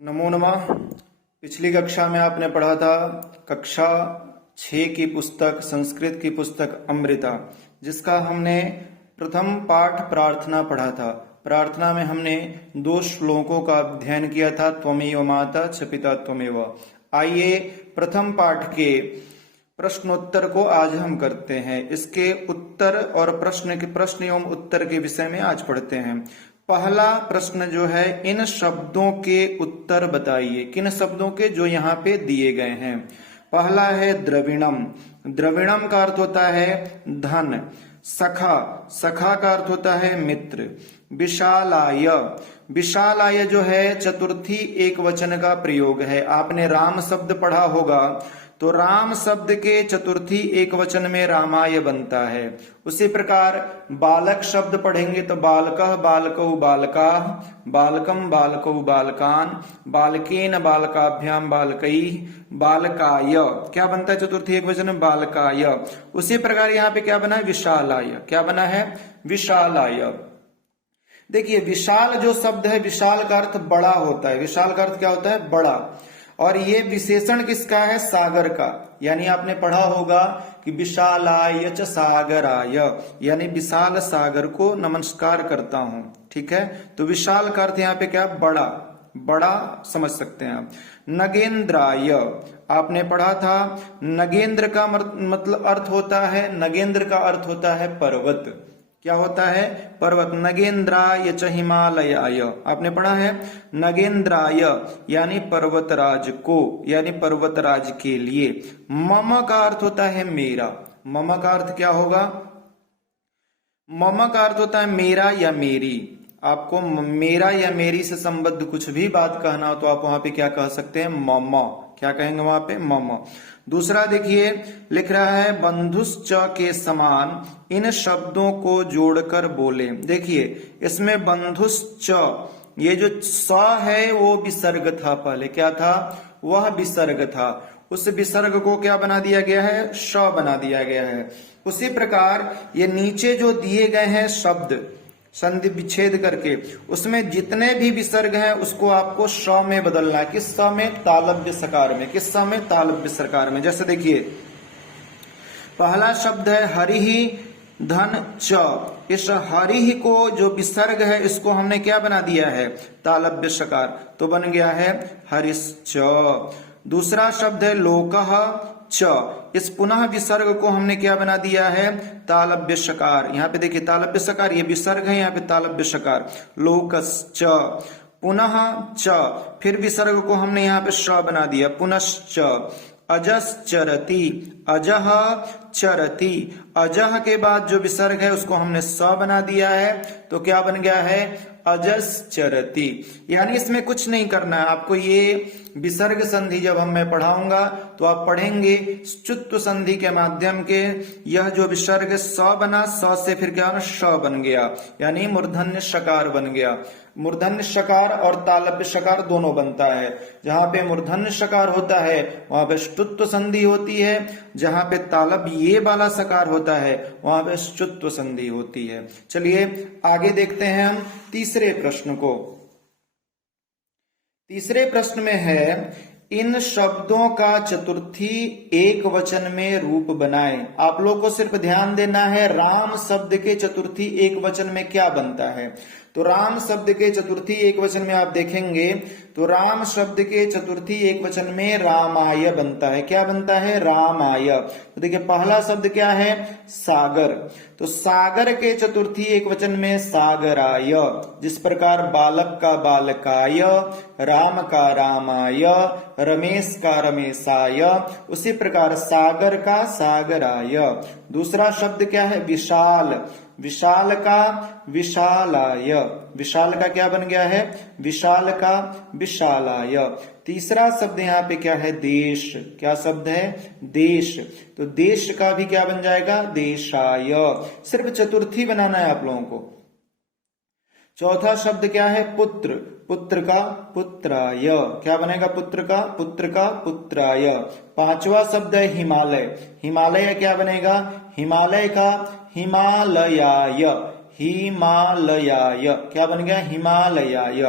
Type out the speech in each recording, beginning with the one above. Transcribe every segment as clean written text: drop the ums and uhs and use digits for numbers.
नमो नमः। पिछली कक्षा में आपने पढ़ा था कक्षा 6 की पुस्तक संस्कृत की पुस्तक अमृता, जिसका हमने प्रथम पाठ प्रार्थना पढ़ा था। प्रार्थना में हमने 2 श्लोकों का अध्ययन किया था, त्वमेव माता च पिता त्वमेव। आइए प्रथम पाठ के प्रश्नोत्तर को आज हम करते हैं। इसके उत्तर और प्रश्न एवं उत्तर के विषय में आज पढ़ते हैं। पहला प्रश्न जो है, इन शब्दों के उत्तर बताइए। किन शब्दों के जो यहाँ पे दिए गए हैं। पहला है द्रविणम। द्रविणम का अर्थ होता है धन। सखा, सखा का अर्थ होता है मित्र। विशालाय, विशालाय जो है चतुर्थी एक वचन का प्रयोग है। आपने राम शब्द पढ़ा होगा, तो राम शब्द के चतुर्थी एक वचन में रामाय बनता है। उसी प्रकार बालक शब्द पढ़ेंगे तो बालकः बालकौ बालकाः, बालकम बालकौ बालकान, बालकेन बालकाभ्याम बालकैः, बालकाय क्या बनता है चतुर्थी एक वचन में, बालकाय। उसी प्रकार यहाँ पे क्या बना है, विशालाय। क्या बना है, विशालाय। देखिए विशाल जो शब्द है, विशाल का अर्थ बड़ा होता है। विशाल का अर्थ क्या होता है, बड़ा। और ये विशेषण किसका है, सागर का। यानी आपने पढ़ा होगा कि विशालाय च सागराय, यानी विशाल सागर को नमस्कार करता हूं। ठीक है, तो विशाल का अर्थ यहाँ पे क्या, बड़ा, बड़ा समझ सकते हैं आप। नगेंद्राय आपने पढ़ा था, नगेंद्र का मतलब अर्थ होता है, नगेंद्र का अर्थ होता है पर्वत। क्या होता है, पर्वत। नगेंद्राय च हिमालयाय आपने पढ़ा है। नगेंद्राय यानी पर्वतराज को, यानी पर्वतराज के लिए। मम का अर्थ होता है मेरा। मम का अर्थ क्या होगा, मम का अर्थ होता है मेरा या मेरी। आपको मेरा या मेरी से संबद्ध कुछ भी बात कहना हो तो आप वहां पे क्या कह सकते हैं, मम। क्या कहेंगे वहां पे, मम। दूसरा देखिए लिख रहा है, बंधुश्च के समान इन शब्दों को जोड़कर बोले। देखिए इसमें बंधुश्च, ये जो स है वो विसर्ग था। पहले क्या था, वह विसर्ग था। उस विसर्ग को क्या बना दिया गया है, श बना दिया गया है। उसी प्रकार ये नीचे जो दिए गए हैं शब्द संधि विच्छेद करके, उसमें जितने भी विसर्ग हैं उसको आपको श में बदलना है। किस स में, तालव्य सकार में। किस स में, तालव्य सकार में। जैसे देखिए पहला शब्द है हरिहि धन च। इस हरिहि को जो विसर्ग है इसको हमने क्या बना दिया है, तालव्य सकार, तो बन गया है हरिश्च। दूसरा शब्द है लोकः च। इस पुनः विसर्ग को हमने क्या बना दिया है, तालव्य सकार। यहाँ पे देखिए तालव्य सकार, ये विसर्ग है, यहाँ पे तालव्य सकार। लोकश्च, पुनः च, फिर विसर्ग को हमने यहाँ पे श बना दिया, पुनश्च। अजश्चरति, अजह चरति। अजह के बाद जो विसर्ग है उसको हमने स बना दिया है, तो क्या बन गया है, अजश्चरति। यानी इसमें कुछ नहीं करना है आपको। ये विसर्ग संधि जब हम मैं पढ़ाऊंगा तो आप पढ़ेंगे चुत्व संधि के माध्यम के। यह जो विसर्ग स बना, स से फिर क्या, श बन गया, यानी मूर्धन्य शकार बन गया। मूर्धन्य शकार और तालव्य शकार दोनों बनता है। जहां पे मूर्धन्य शकार होता है वहां पे ष्टुत्व संधि होती है, जहां पे तालव्य ये वाला शकार होता है वहां पे ष्टुत्व संधि होती है। चलिए आगे देखते हैं हम तीसरे प्रश्न को। तीसरे प्रश्न में है, इन शब्दों का चतुर्थी एक वचन में रूप बनाएं। आप लोग को सिर्फ ध्यान देना है, राम शब्द के चतुर्थी एक वचन में क्या बनता है। तो राम शब्द के चतुर्थी एक वचन में आप देखेंगे तो राम शब्द के चतुर्थी एक वचन में रामाय बनता है। क्या बनता है, रामाय। तो देखिए पहला शब्द क्या है, सागर। तो सागर के चतुर्थी एक वचन में सागराय। जिस प्रकार बालक का बालकाय, राम का रामाय, रमेश का रमेशाय, उसी प्रकार सागर का सागराय। दूसरा शब्द क्या है, विशाल। विशाल का विशालाय। विशाल का क्या बन गया है, विशाल का विशालाय। तीसरा शब्द यहाँ पे क्या है, देश। क्या शब्द है, देश। तो देश का भी क्या बन जाएगा, देशाय। सिर्फ चतुर्थी बनाना है आप लोगों को। चौथा शब्द क्या है, पुत्र। पुत्र का पुत्राय। क्या बनेगा, पुत्र का पुत्राय। पांचवा शब्द है हिमालय। हिमालय क्या बनेगा, हिमालय का हिमालयाय। हिमालयाय क्या बन गया, हिमालयाय।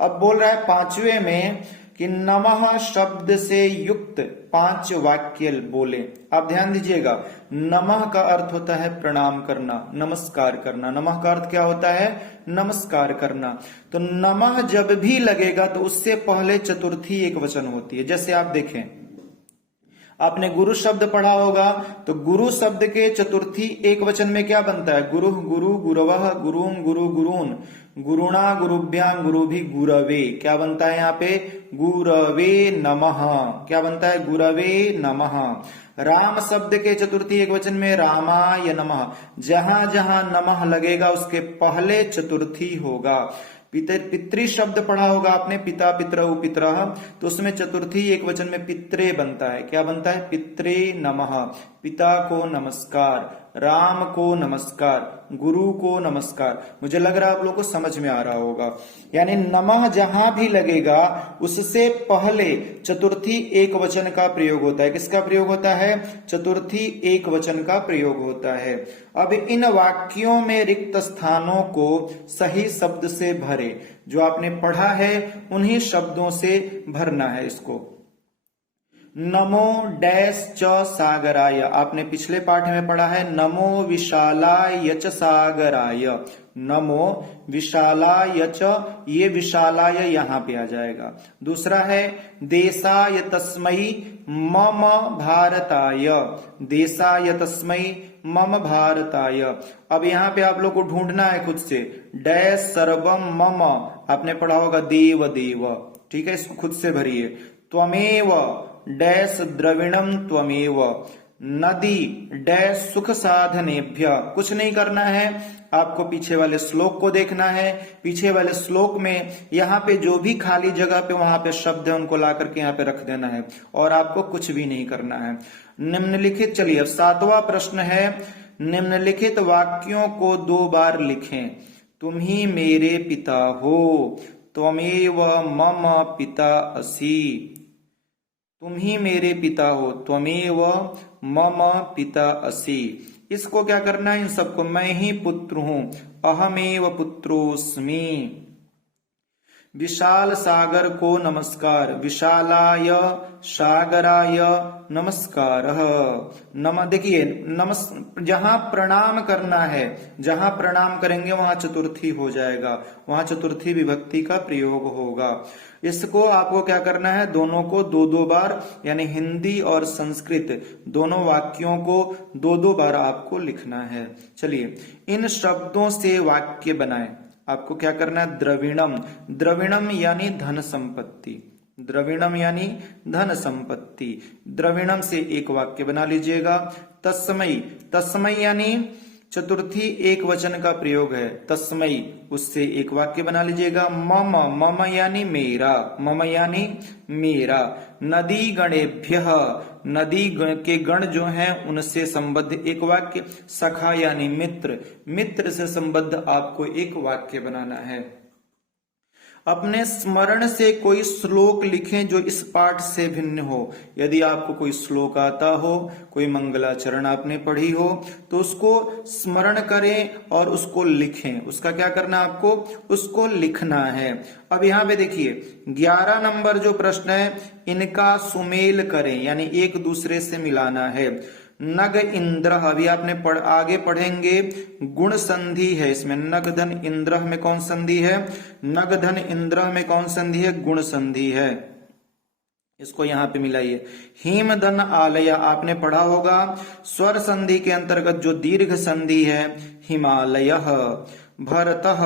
अब बोल रहा है पांचवें में कि नमः शब्द से युक्त 5 वाक्य बोले। आप ध्यान दीजिएगा, नमः का अर्थ होता है प्रणाम करना, नमस्कार करना। नमः का अर्थ क्या होता है? नमस्कार करना। तो नमः जब भी लगेगा तो उससे पहले चतुर्थी एक वचन होती है। जैसे आप देखें, आपने गुरु शब्द पढ़ा होगा, तो गुरु शब्द के चतुर्थी एक वचन में क्या बनता है? गुरु, गुरु, गुरवः, गुरुम, गुरु, गुरून्, गुरुणा, गुरुभ्याम, गुरुभि, गुरवे। क्या बनता है यहाँ पे? गुरवे नमः। क्या बनता है? गुरवे नमः। राम शब्द के चतुर्थी एक वचन में रामाय नमः। जहां जहां नमः लगेगा उसके पहले चतुर्थी होगा। पितृ शब्द पढ़ा होगा आपने, पिता, पितरौ, पितरः, तो उसमें चतुर्थी एक वचन में पित्रे बनता है। क्या बनता है? पित्रे नमः। पिता को नमस्कार, राम को नमस्कार, गुरु को नमस्कार। मुझे लग रहा है आप लोग को समझ में आ रहा होगा। यानी नमः जहां भी लगेगा उससे पहले चतुर्थी एक वचन का प्रयोग होता है। किसका प्रयोग होता है? चतुर्थी एक वचन का प्रयोग होता है। अब इन वाक्यों में रिक्त स्थानों को सही शब्द से भरे। जो आपने पढ़ा है उन्हीं शब्दों से भरना है इसको। नमो डैश च सागराय, आपने पिछले पाठ में पढ़ा है नमो विशालाय च सागराय। नमो विशालाय च, ये विशालाय यहां पे आ जाएगा। दूसरा है देशाय तस्मै मम भारताय, देशाय तस्मै मम भारताय। अब यहाँ पे आप लोग को ढूंढना है खुद से। डैश सर्वम मम, आपने पढ़ा होगा देव देव, ठीक है, इसको खुद से भरिए। त्वमेव डैश द्रविणम त्वमेव, नदी डैश सुख साधनेभ्य। कुछ नहीं करना है, आपको पीछे वाले श्लोक को देखना है। पीछे वाले श्लोक में यहाँ पे जो भी खाली जगह पे वहां पे शब्द है उनको ला करके यहाँ पे रख देना है और आपको कुछ भी नहीं करना है। निम्नलिखित, चलिए अब 7वां प्रश्न है, निम्नलिखित वाक्यों को 2 बार लिखें। तुम ही मेरे पिता हो, त्वमेव मम पिता असि। तुम ही मेरे पिता हो, त्वमेव मम पिता असि। इसको क्या करना है? इन सबको, मैं ही पुत्र हूं, अहमेव पुत्रोस्मि। विशाल सागर को नमस्कार, विशालाय सागराय नमस्कार। देखिए जहां प्रणाम करना है, जहां प्रणाम करेंगे वहां चतुर्थी हो जाएगा, वहां चतुर्थी विभक्ति का प्रयोग होगा। इसको आपको क्या करना है? दोनों को 2-2 बार, यानी हिंदी और संस्कृत दोनों वाक्यों को 2-2 बार आपको लिखना है। चलिए इन शब्दों से वाक्य बनाएं। आपको क्या करना है? द्रविणम, द्रविणम यानी धन संपत्ति, द्रविणम यानी धन संपत्ति। द्रविणम से एक वाक्य बना लीजिएगा। तस्मै, तस्मै यानी चतुर्थी एक वचन का प्रयोग है, तस्मै, उससे एक वाक्य बना लीजिएगा। मम, मम यानी मेरा, मम यानी मेरा। नदी गणेभ्यः, नदी के गण जो हैं उनसे संबद्ध एक वाक्य। सखा यानी मित्र, मित्र से संबद्ध आपको एक वाक्य बनाना है। अपने स्मरण से कोई श्लोक लिखें जो इस पाठ से भिन्न हो। यदि आपको कोई श्लोक आता हो, कोई मंगलाचरण आपने पढ़ी हो, तो उसको स्मरण करें और उसको लिखें। उसका क्या करना है आपको? उसको लिखना है। अब यहाँ पे देखिए 11 नंबर जो प्रश्न है, इनका सुमेल करें, यानी एक दूसरे से मिलाना है। नग इंद्र, अभी आपने आगे पढ़ेंगे, गुण संधि है इसमें। नग धन इंद्र में कौन संधि है? नग धन इंद्र में कौन संधि है? गुण संधि है। इसको यहां पे मिलाइए। हिम धन आलय, आपने पढ़ा होगा स्वर संधि के अंतर्गत जो दीर्घ संधि है, हिमालय। भरतः,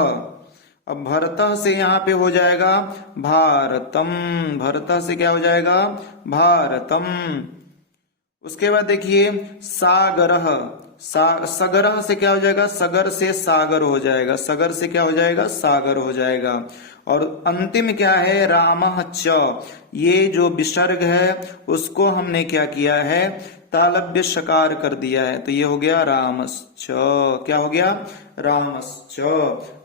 अब भरतः से यहाँ पे हो जाएगा भारतम, भरतः से क्या हो जाएगा? भारतम। उसके बाद देखिए सागरः, सगरः से क्या हो जाएगा? सगर से सागर हो जाएगा, सगर से क्या हो जाएगा? सागर हो जाएगा। और अंतिम क्या है? रामः च, ये जो विसर्ग है उसको हमने क्या किया है? तालव्य शकार कर दिया है, तो ये हो गया रामश्च। क्या हो गया? रामश्च।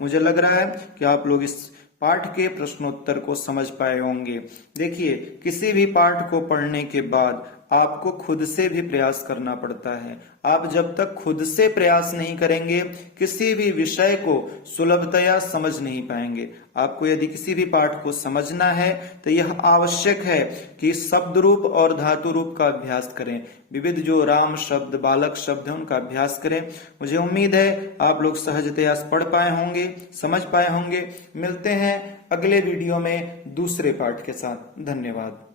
मुझे लग रहा है कि आप लोग इस पाठ के प्रश्नोत्तर को समझ पाए होंगे। देखिए किसी भी पाठ को पढ़ने के बाद आपको खुद से भी प्रयास करना पड़ता है। आप जब तक खुद से प्रयास नहीं करेंगे किसी भी विषय को सुलभतया समझ नहीं पाएंगे। आपको यदि किसी भी पाठ को समझना है तो यह आवश्यक है कि शब्द रूप और धातु रूप का अभ्यास करें। विविध जो राम शब्द, बालक शब्द है उनका अभ्यास करें। मुझे उम्मीद है आप लोग सहजतया पढ़ पाए होंगे, समझ पाए होंगे। मिलते हैं अगले वीडियो में दूसरे पाठ के साथ। धन्यवाद।